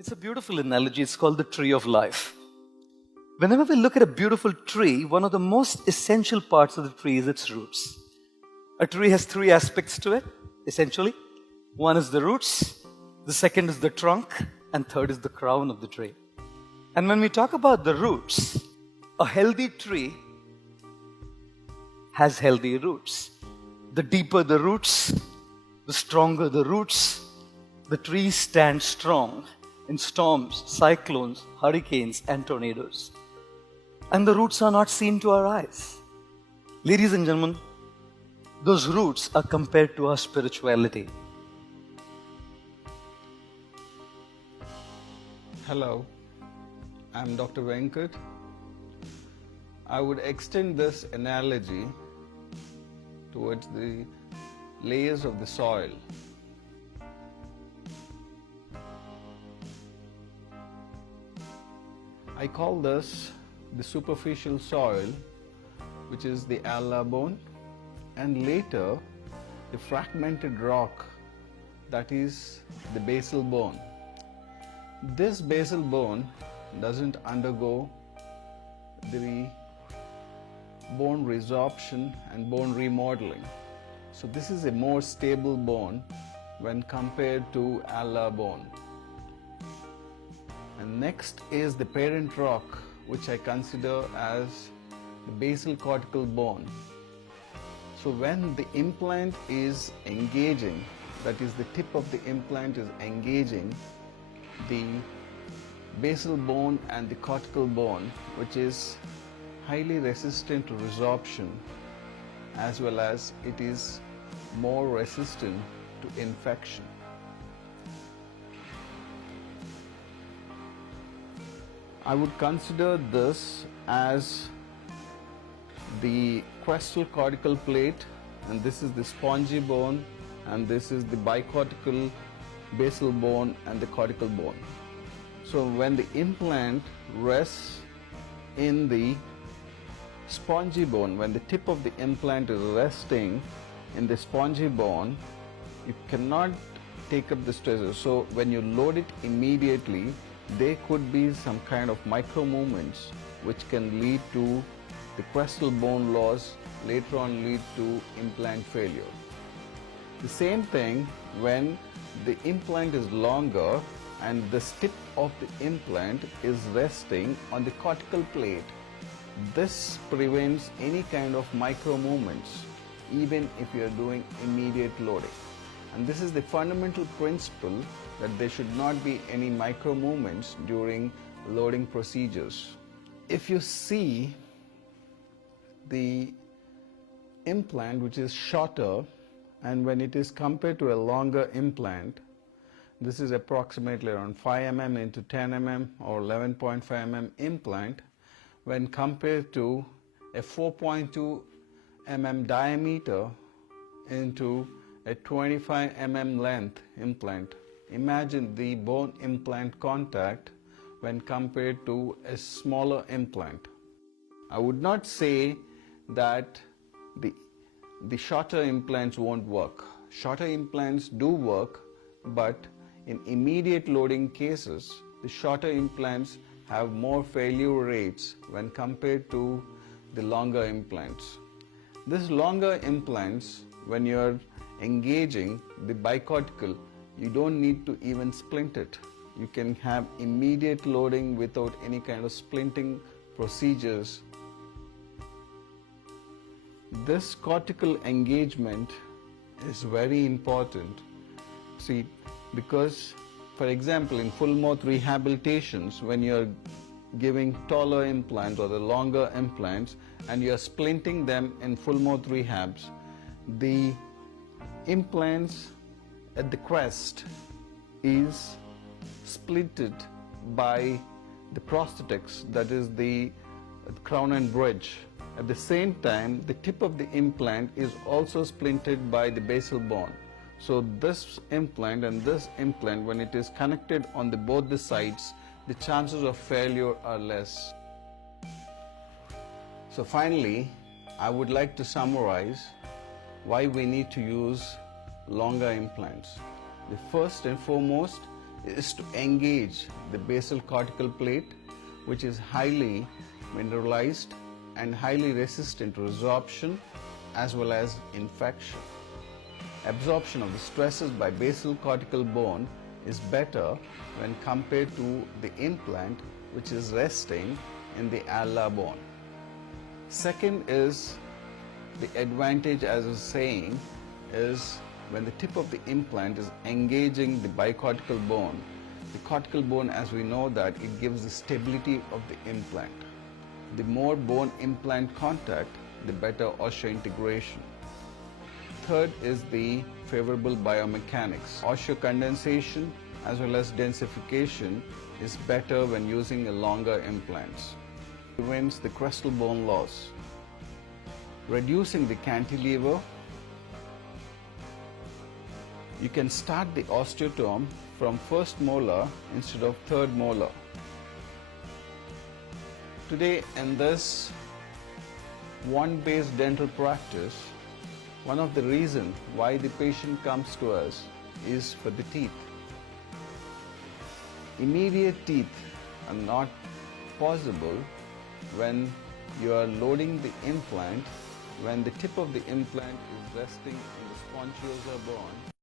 It's a beautiful analogy. It's called the tree of life. Whenever we look at a beautiful tree, one of the most essential parts of the tree is its roots. A tree has three aspects to it, essentially. One is the roots, the second is the trunk, and third is the crown of the tree. And when we talk about the roots, a healthy tree has healthy roots. The deeper the roots, the stronger the roots, the tree stands strong in storms, cyclones, hurricanes, and tornadoes. And the roots are not seen to our eyes. Ladies and gentlemen, those roots are compared to our spirituality. Hello, I'm Dr. Venkat. I would extend this analogy towards the layers of the soil. I call this the superficial soil, which is the ulnar bone, and later the fragmented rock, that is the basal bone. This basal bone doesn't undergo the bone resorption and bone remodeling. So this is a more stable bone when compared to ulnar bone. And next is the parent rock, which I consider as the basal cortical bone. So when the implant is engaging, that is the tip of the implant is engaging the basal bone and the cortical bone, which is highly resistant to resorption, as well as it is more resistant to infection. I would consider this as the crestal cortical plate, and this is the spongy bone, and this is the bicortical basal bone and the cortical bone. So when the implant rests in the spongy bone, when the tip of the implant is resting in the spongy bone, you cannot take up the stresses. So when you load it immediately, there could be some kind of micro movements which can lead to the crestal bone loss, later on lead to implant failure. The same thing when the implant is longer and the tip of the implant is resting on the cortical plate. This prevents any kind of micro movements, even if you are doing immediate loading. And this is the fundamental principle, that there should not be any micro movements during loading procedures. If you see the implant, which is shorter, and when it is compared to a longer implant, this is approximately around 5 mm into 10 mm or 11.5 mm implant, when compared to a 4.2 mm diameter into a 25 mm length implant. Imagine the bone implant contact when compared to a smaller implant. I would not say that the shorter implants won't work. Shorter implants do work, but in immediate loading cases, the shorter implants have more failure rates when compared to the longer implants. These longer implants, when you're engaging the bicortical, you don't need to even splint it. You can have immediate loading without any kind of splinting procedures. This cortical engagement is very important. See, because for example, in full mouth rehabilitations, when you're giving taller implants or the longer implants and you're splinting them in full mouth rehabs, the implants at the crest is splinted by the prosthetics, that is the crown and bridge. At the same time, the tip of the implant is also splinted by the basal bone. So this implant and this implant, when it is connected on both the sides, the chances of failure are less. So finally, I would like to summarize why we need to use longer implants. The first and foremost is to engage the basal cortical plate, which is highly mineralized and highly resistant to resorption as well as infection. Absorption of the stresses by basal cortical bone is better when compared to the implant, which is resting in the ulnar bone. Second is the advantage, as I was saying, is when the tip of the implant is engaging the bicortical bone. The cortical bone, as we know, that it gives the stability of the implant. The more bone implant contact, the better osseointegration. Third is the favorable biomechanics. Osteocondensation as well as densification is better when using a longer implants. Prevents the crestal bone loss. Reducing the cantilever. You can start the osteotome from first molar instead of third molar. Today in this one-based dental practice, one of the reasons why the patient comes to us is for the teeth. Immediate teeth are not possible when you are loading the implant, when the tip of the implant is resting in the spongiosal bone.